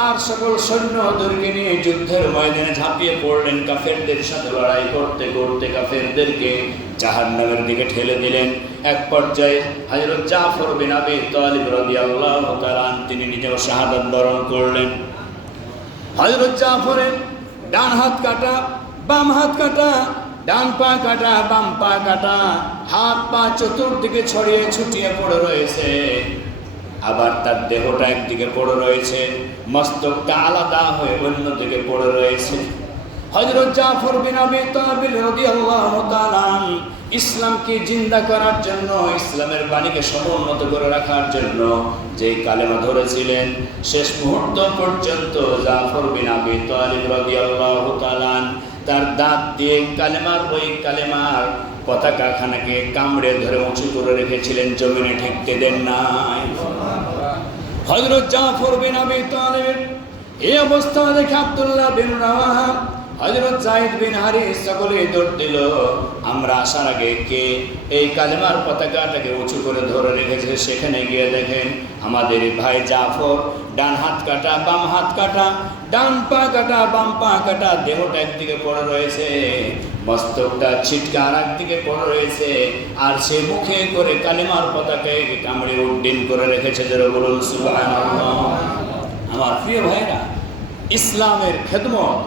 তার সকল সৈন্যদেরকে নিয়ে যুদ্ধের ময়দানে ঝাঁপিয়ে পড়লেন। কাফেরদের সাথে লড়াই করতে করতে কাফেরদেরকে জাহান্নামের দিকে ঠেলে দিলেন। এক পর্যায়ে হযরত জাফর বিন আবী তালিব রাদিয়াল্লাহু তাআলা তিনি নিজেও শাহাদাত বরণ করলেন। হযরত জাফরের ডান হাত কাটা, বাম হাত কাটা, ডান পা কাটা, বাম পা কাটা, হাত পা চতুর্দিকে ছড়িয়ে ছুটিয়ে পড়ে রয়েছে। আবার তার দেহটা একদিকে পড়ে রয়েছে, মস্তকটা আলাদা হয়ে অন্যদিকে পড়ে রয়েছে। হযরত জাফর বিন আবী তালিব রাদিয়াল্লাহু তাআলা ইসলামকে জিন্দা করার জন্য, ইসলামের বাণীকে সমুন্নত করে রাখার জন্য যে কালেমা ধরেছিলেন, শেষ মুহূর্ত পর্যন্ত জাফর বিন আবী তালিব রাদিয়াল্লাহু তাআলা তার দাঁত দিয়ে কালেমার পতাকাখানাকে কামড়ে ধরে উঁচু করে রেখেছিলেন, জমিনে ঠেকতে দেন নাই। হযরত জাফর বিন আবী তালিবের এই অবস্থা দেখে আব্দুল্লাহ বিন রাওয়াহা, হযরত যায়েদ বিন হারিস সকলে দৌড় দিল। আমরা আসার আগে কে এই কালেমার পতাকাটাকে উঁচু করে ধরে রেখেছে, সেখানে গিয়ে দেখেন আমাদের ভাই জাফর ডান হাত কাটা, বাম হাত কাটা, ডান পা কাটা, বাম পা কাটা, দেহটা একদিকে পড়ে রয়েছে, মস্তকটা ছিটকা আর একদিকে পড়ে রয়েছে, আর সে মুখে করে কালেমার পতাকাকে কামড়ে উড্ডীন করে রেখেছে। যারা বলুন সুবহানাল্লাহ। আমার প্রিয় ভাইরা, ইসলামের খেদমত,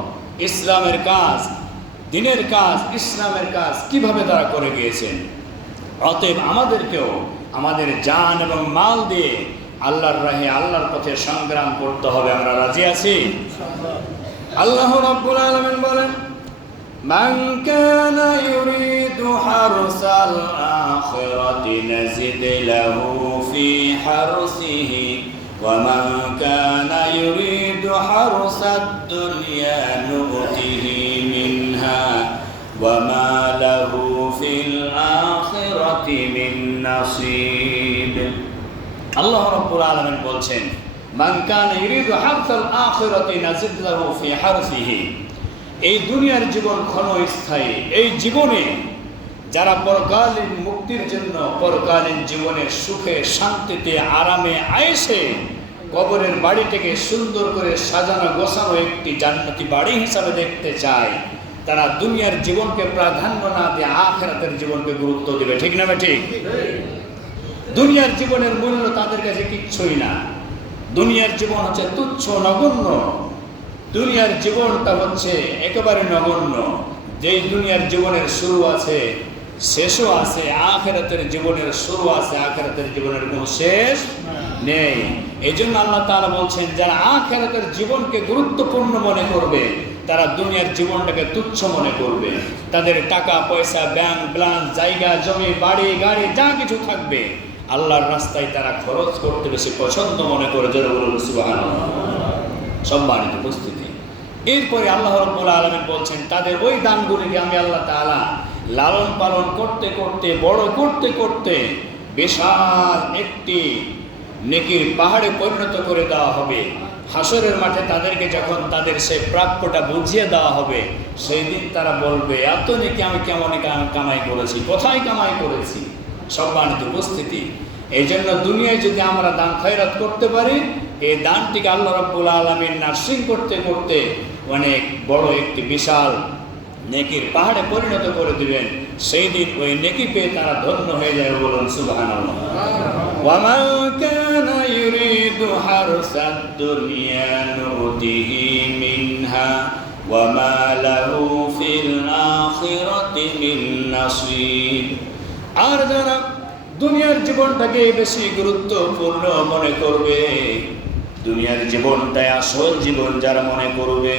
ইসলামের কাজ, দ্বীনের কাজ, ইসলামের কাজ কিভাবে তারা করে গিয়েছেন। অতএব আমাদেরকেও আমাদের জান এবং মাল দিয়ে আল্লাহর রাহে, আল্লাহর পথে সংগ্রাম করতে হবে। আমরা রাজি আছি? আল্লাহ রাব্বুল আলামিন বলেন, মান কানা ইউরিদু হারসাল আখিরাতি নাজিদ লাহু ফি হারসিহি ওয়া মান কানা ইউরিদু হারসাদ দুনিয়া নুতিহি মিনহা ওয়া মা লাহু ফিল আখিরাতি মিন নাসিব। আল্লাহ রাব্বুল আলামিন বলছেন, মান কানা ইউরিদু হারসাল আখিরাতি নাজিদ লাহু ফি হারসিহি। এই দুনিয়ার জীবন ক্ষণস্থায়ী। এই জীবনে যারা পরকালীন মুক্তির জন্য, পরকালীন জীবনের সুখে শান্তিতে আরামে আয়েশে কবরের বাড়িটাকে সুন্দর করে সাজানো গোছানো একটি জান্নাতি বাড়ি হিসাবে দেখতে চায়, তারা দুনিয়ার জীবনকে প্রাধান্য না দিয়ে আখিরাতের জীবনকে গুরুত্ব দেবে। ঠিক না ঠিক? দুনিয়ার জীবনের মূল্য তাদের কাছে কিচ্ছুই না। দুনিয়ার জীবন হচ্ছে তুচ্ছ, নগণ্য। দুনিয়ার জীবনটা হচ্ছে একেবারে নগণ্য। যেই দুনিয়ার জীবনের শুরু আছে, শেষও আছে, আখিরাতের জীবনের শুরু আছে, আখিরাতের জীবনের কোনো শেষ নেই। এই জন্য আল্লাহ তাআলা বলছেন, যারা আখিরাতের জীবনকে গুরুত্বপূর্ণ মনে করবে, তারা দুনিয়ার জীবনটাকে তুচ্ছ মনে করবে। তাদের টাকা পয়সা, ব্যাংক ব্যালেন্স, জায়গা জমি, বাড়ি গাড়ি যা কিছু থাকবে, আল্লাহর রাস্তায় তারা খরচ করতে বেশি পছন্দ মনে করে। যারা বলুন সুবহানাল্লাহ। সম্মানিত উপস্থিতি, এরপরে আল্লাহ রাব্বুল আলামিন বলছেন, তাদের ওই দানগুলিকে আমি আল্লাহ তাআলা লালন পালন করতে করতে, বড় করতে করতে বিশাল একটি নেকির পাহাড়ে পরিণত করে দেওয়া হবে। হাসরের মাঠে তাদেরকে যখন তাদের সেই প্রাপ্যটা বুঝিয়ে দেওয়া হবে, সেই দিন তারা বলবে, এত নেকি আমি কেমন কামাই করেছি, কোথায় কামাই করেছি। সম্মানিত উপস্থিতি, এই জন্য দুনিয়ায় যদি আমরা দান খয়রাত করতে পারি, এই দানটিকে আল্লাহ রাব্বুল আলামিন নার্সিং করতে করতে অনেক বড় একটি বিশাল নেকির পাহাড়ে পরিণত করে দিবেন। সেই দিন ওই নেকি পেয়ে তারা ধন্য হয়ে যাবে। বলুন সুবহানাল্লাহ। ওয়া মান কানা ইউরিদু হারসাদ দুনিয়া নুতিহি মিনহা ওয়া মা লাহু ফিল আখিরাতি মিন নাসিব। আর যারা দুনিয়ার জীবনটাকে বেশি গুরুত্বপূর্ণ মনে করবে, দুনিয়ার জীবনটাই আসল জীবন যারা মনে করবে,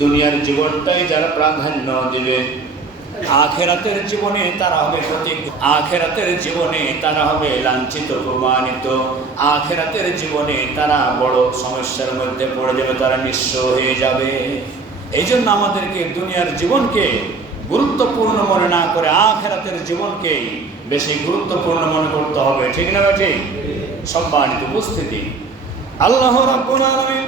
দুনিয়ার জীবনটাই যারা প্রাধান্য দিবে, আখিরাতের জীবনে তারা হবে আখিরাতের জীবনে তারা হবে লাঞ্ছিত, প্রমাণিত। আখিরাতের জীবনে তারা বড় সমস্যার মধ্যে পড়ে যাবে, তারা নিঃস্ব হয়ে যাবে। এই জন্য আমাদেরকে দুনিয়ার জীবনকে গুরুত্বপূর্ণ মনে না করে আখিরাতের জীবনকেই বেশি গুরুত্বপূর্ণ মনে করতে হবে। ঠিক না ঠিক? সম্মানিত উপস্থিতি, আল্লাহ রাব্বুল আলামিন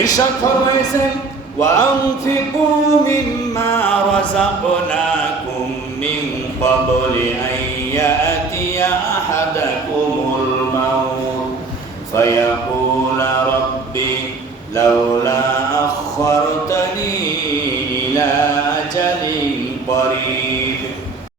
ইরশাদ ফরমাইছেন, ওয়ানফিকু মিম্মা রাযাকনাকুম মিন ক্বাবলি আন ইয়াতিয়া আহাদাকুমুল মাউত ফায়াকুলা রাব্বি লাউলা আখরতানি ইলা আজালিন করিব।